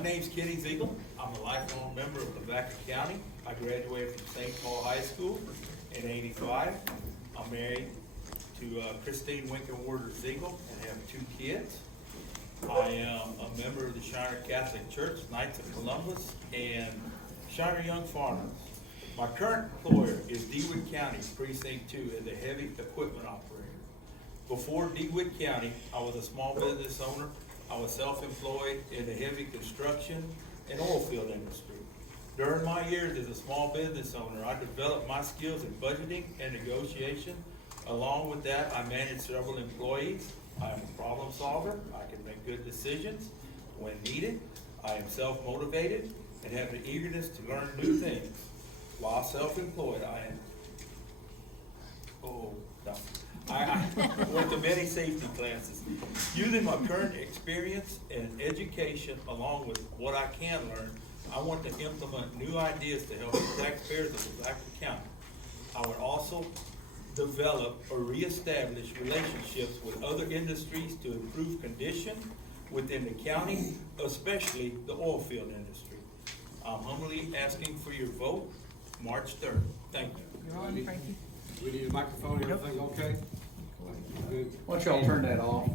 My name's Kenny Ziegel. I'm a lifelong member of Lavaca County. I graduated from St. Paul High School in '85. I'm married to Christine Winker Warder Ziegel and have 2 kids. I am a member of the Shiner Catholic Church, Knights of Columbus, and Shiner Young Farmers. My current employer is DeWitt County Precinct 2 as a heavy equipment operator. Before DeWitt County, I was a small business owner. I was self-employed in the heavy construction and oil field industry. During my years as a small business owner, I developed my skills in budgeting and negotiation. Along with that, I manage several employees. I am a problem solver. I can make good decisions when needed. I am self-motivated and have the eagerness to learn new things. While self-employed, I went to many safety classes. Using my current experience and education along with what I can learn, I want to implement new ideas to help the taxpayers of Lavaca County. I would also develop or reestablish relationships with other industries to improve condition within the county, especially the oil field industry. I'm humbly asking for your vote, March 3rd. Thank you. You're on, Frankie. We need a microphone, everything okay? Good. Why don't y'all turn that off?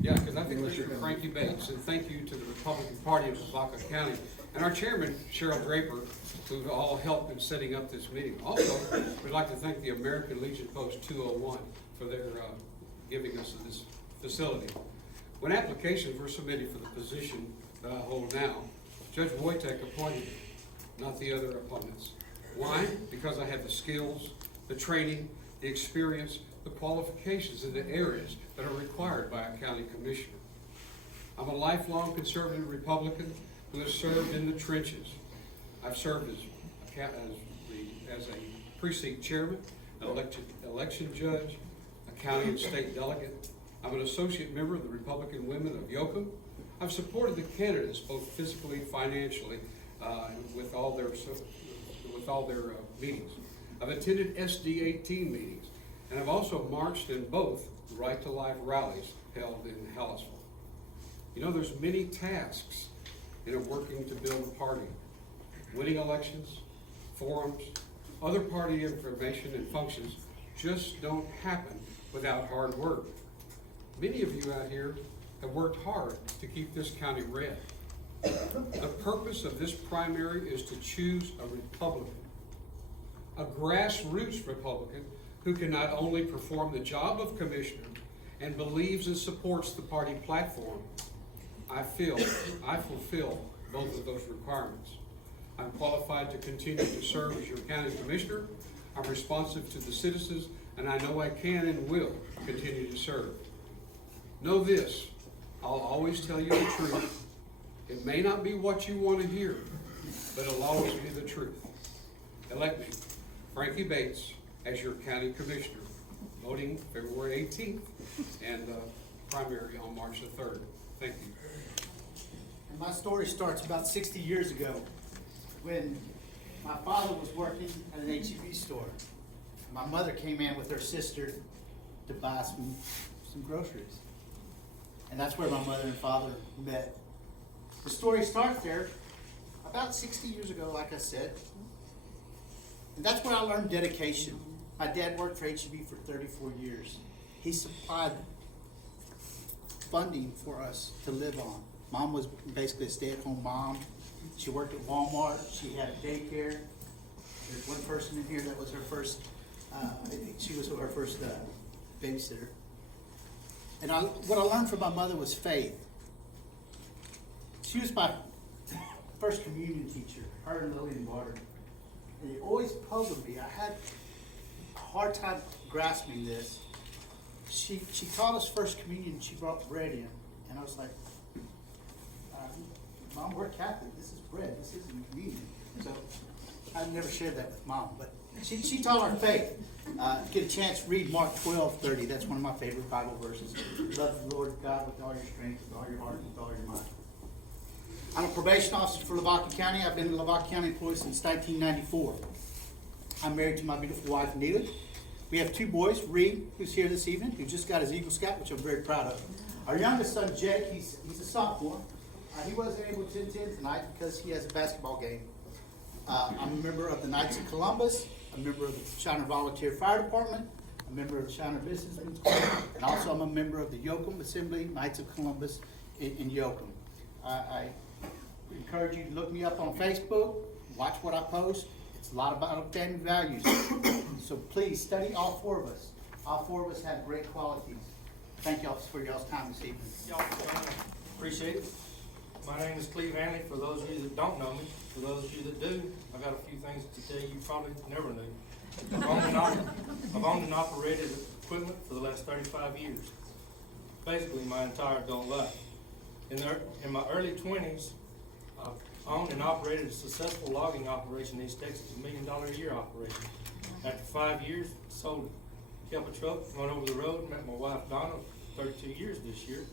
Yeah, because I think Mr. Frankie Bates, and thank you to the Republican Party of Lavaca County, and our chairman, Cheryl Draper, who've all helped in setting up this meeting. Also, we'd like to thank the American Legion Post 201 for their giving us this facility. When applications were submitted for the position that I hold now, Judge Wojtek appointed me, not the other opponents. Why? Because I have the skills, the training, the experience, the qualifications in the areas that are required by a county commissioner. I'm a lifelong conservative Republican who has served in the trenches. I've served as a precinct chairman, an election judge, a county and state delegate. I'm an associate member of the Republican Women of Yoakum. I've supported the candidates both physically, financially, with all their meetings. I've attended SD 18 meetings, and I've also marched in both Right to Life rallies held in Hallisville. You know, there's many tasks in working to build a party. Winning elections, forums, other party information and functions just don't happen without hard work. Many of you out here have worked hard to keep this county red. The purpose of this primary is to choose a Republican, a grassroots Republican who can not only perform the job of commissioner and believes and supports the party platform. I fulfill both of those requirements. I'm qualified to continue to serve as your county commissioner. I'm responsive to the citizens, and I know I can and will continue to serve. Know this, I'll always tell you the truth. It may not be what you want to hear, but it'll always be the truth. Elect me, Frankie Bates, as your county commissioner, voting February 18th and primary on March the 3rd. Thank you. And my story starts about 60 years ago when my father was working at an H-E-B store. My mother came in with her sister to buy some groceries. And that's where my mother and father met. The story starts there about 60 years ago, like I said. And that's where I learned dedication. My dad worked for H-E-B for 34 years. He supplied funding for us to live on. Mom was basically a stay-at-home mom. She worked at Walmart. She had a daycare. There's one person in here that was her first, she was her first babysitter. And what I learned from my mother was faith. She was my first communion teacher, her and Lillian Water. And it always puzzled me. I had a hard time grasping this. She taught us first communion. She brought bread in. And I was like, Mom, we're Catholic. This is bread. This isn't communion. So I never shared that with Mom. But she taught our faith. Get a chance to read Mark 12:30. That's one of my favorite Bible verses. Love the Lord God with all your strength, with all your heart, with all your mind. I'm a probation officer for Lavaca County. I've been a Lavaca County employee since 1994. I'm married to my beautiful wife, Neely. We have 2 boys, Reed, who's here this evening, who just got his Eagle Scout, which I'm very proud of. Our youngest son, Jake, he's a sophomore. He wasn't able to attend tonight because he has a basketball game. I'm a member of the Knights of Columbus, a member of the Shiner Volunteer Fire Department, a member of the Shiner Businessmen's Club, and also I'm a member of the Yoakum Assembly Knights of Columbus in Yoakum. I encourage you to look me up on Facebook, watch what I post. It's a lot about family values. So please study all four of us. All four of us have great qualities. Thank y'all for y'all's time this evening. Y'all, appreciate it. My name is Cleve Hanley. For those of you that don't know me, for those of you that do, I got a few things to tell you probably never knew. I've owned and operated equipment for the last 35 years. Basically my entire adult life. In my early 20s, I owned and operated a successful logging operation in East Texas, $1 million a year operation. After 5 years, sold it. Kept a truck, went over the road, met my wife Donna, 32 years this year.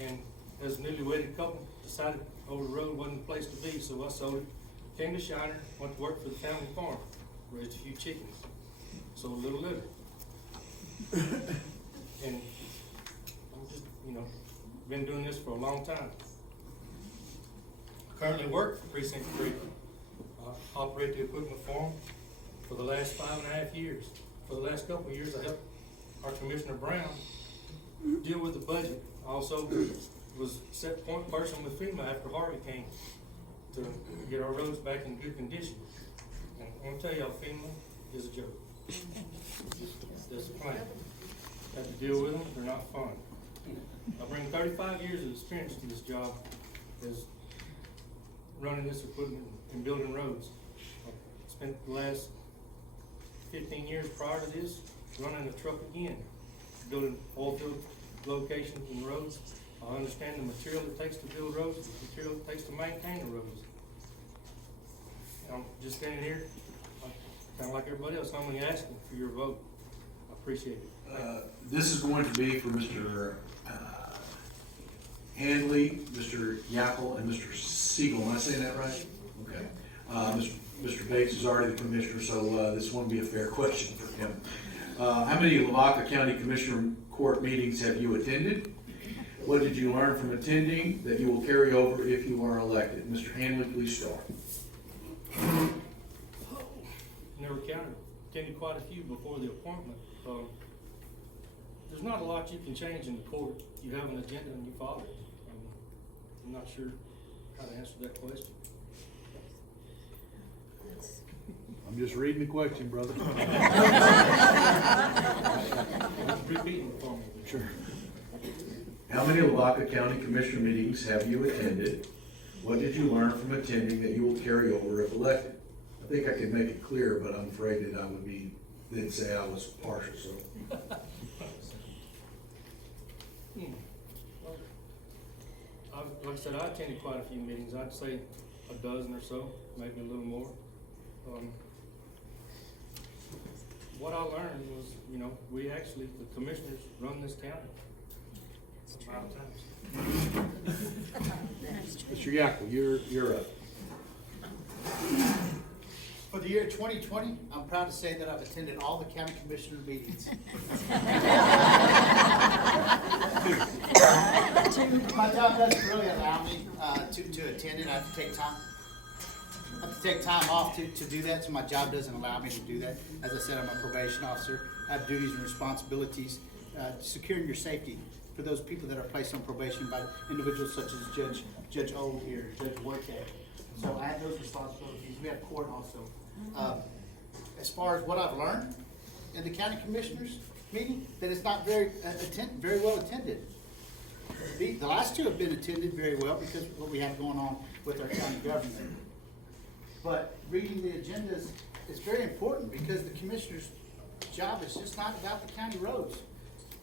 And as a newly wedded couple, decided over the road wasn't the place to be, so I sold it. Came to Shiner, went to work for the family farm, raised a few chickens, sold a little litter. And I'm just, been doing this for a long time. I currently work for Precinct 3. I operate the equipment for them for the last 5.5 years. For the last couple of years, I helped our Commissioner Brown deal with the budget. I also was set point person with FEMA after Harvey came to get our roads back in good condition. And I'm gonna tell y'all, FEMA is a joke. That's the plan. Have to deal with them, they're not fun. I bring 35 years of experience to this job as running this equipment and building roads. I spent the last 15 years prior to this running a truck again, building oil field locations and roads. I understand the material it takes to build roads, the material it takes to maintain the roads. I'm just standing here, kind of like everybody else, I'm only asking for your vote. I appreciate it. This is going to be for Mr. Handley, Mr. Yapple, and Mr. Siegel. Am I saying that right? Okay. Mr. Bates is already the commissioner, so this won't be a fair question for him. How many Lavaca County Commissioner Court meetings have you attended? What did you learn from attending that you will carry over if you are elected? Mr. Handley, please start. Never counted, attended quite a few before the appointment. There's not a lot you can change in the court. You have an agenda and you follow it. I'm not sure how to answer that question. I'm just reading the question, brother. Repeating it for me. Sure. How many Lavaca County Commissioner meetings have you attended? What did you learn from attending that you will carry over if elected? I think I can make it clear, but I'm afraid that I would be, they'd say I was partial, so. Well, like I said, I attended quite a few meetings. I'd say a dozen or so, maybe a little more. What I learned was, we actually, the commissioners run this county. A lot of times. Mr. Yapple, you're up. For the year 2020, I'm proud to say that I've attended all the county commissioner meetings. My job doesn't really allow me to attend it. I have to take time. I have to take time off to do that, so my job doesn't allow me to do that. As I said, I'm a probation officer. I have duties and responsibilities, securing your safety for those people that are placed on probation by individuals such as Judge O here, Judge Wojtek. So I have those responsibilities. We have court also. As far as what I've learned in the county commissioners meeting, that it's not very well attended. The last two have been attended very well because of what we have going on with our county government. But reading the agendas is very important because the commissioner's job is just not about the county roads.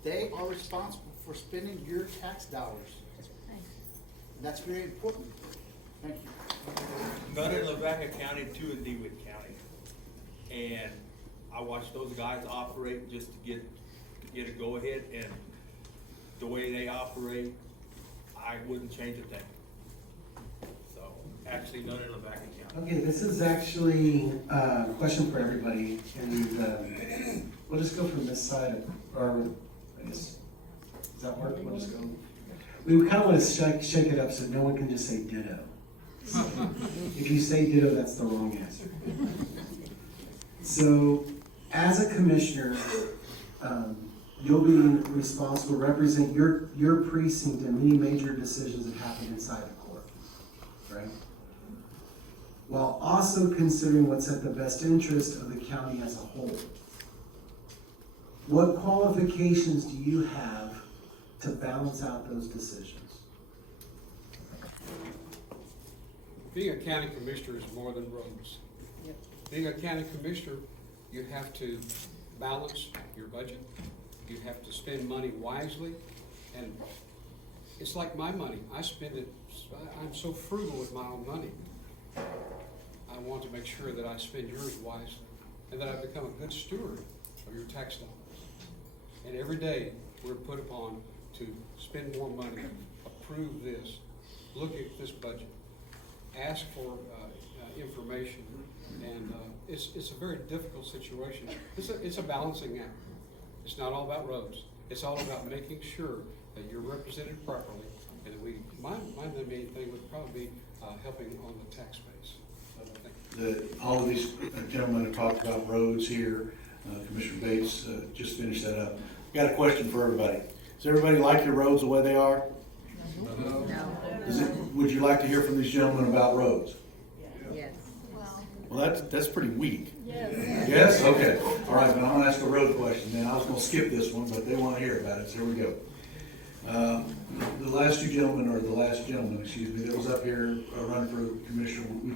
They are responsible for spending your tax dollars. And that's very important. Thank you. None in Lavaca County, 2 in DeWitt County. And I watched those guys operate just to get a go-ahead, and the way they operate, I wouldn't change a thing. So, actually, none in Lavaca County. Okay, this is actually a question for everybody, and we'll just go from this side, or I guess, does that work? We'll just go. We kind of want to shake it up so no one can just say ditto. If you say ditto, that's the wrong answer. So, as a commissioner, you'll be responsible to represent your precinct in many major decisions that happen inside the court, right? While also considering what's at the best interest of the county as a whole. What qualifications do you have to balance out those decisions? Being a county commissioner is more than roads. Being a county commissioner, you have to balance your budget. You have to spend money wisely. And it's like my money. I spend it, I'm so frugal with my own money. I want to make sure that I spend yours wisely and that I become a good steward of your tax dollars. And every day, we're put upon to spend more money, approve this, look at this budget, ask for information, and it's a very difficult situation. It's a balancing act. It's not all about roads. It's all about making sure that you're represented properly, and that my main thing would probably be helping on the tax base. All of these gentlemen have talked about roads here. Commissioner Bates just finished that up. Got a question for everybody. Does everybody like your roads the way they are? No. Would you like to hear from these gentlemen about roads? Yes. Well, that's pretty weak. Yes. Yes? Okay. All right, but I'm gonna ask a road question then. I was gonna skip this one, but they wanna hear about it, so here we go. The last gentleman, excuse me, that was up here running for commissioner, we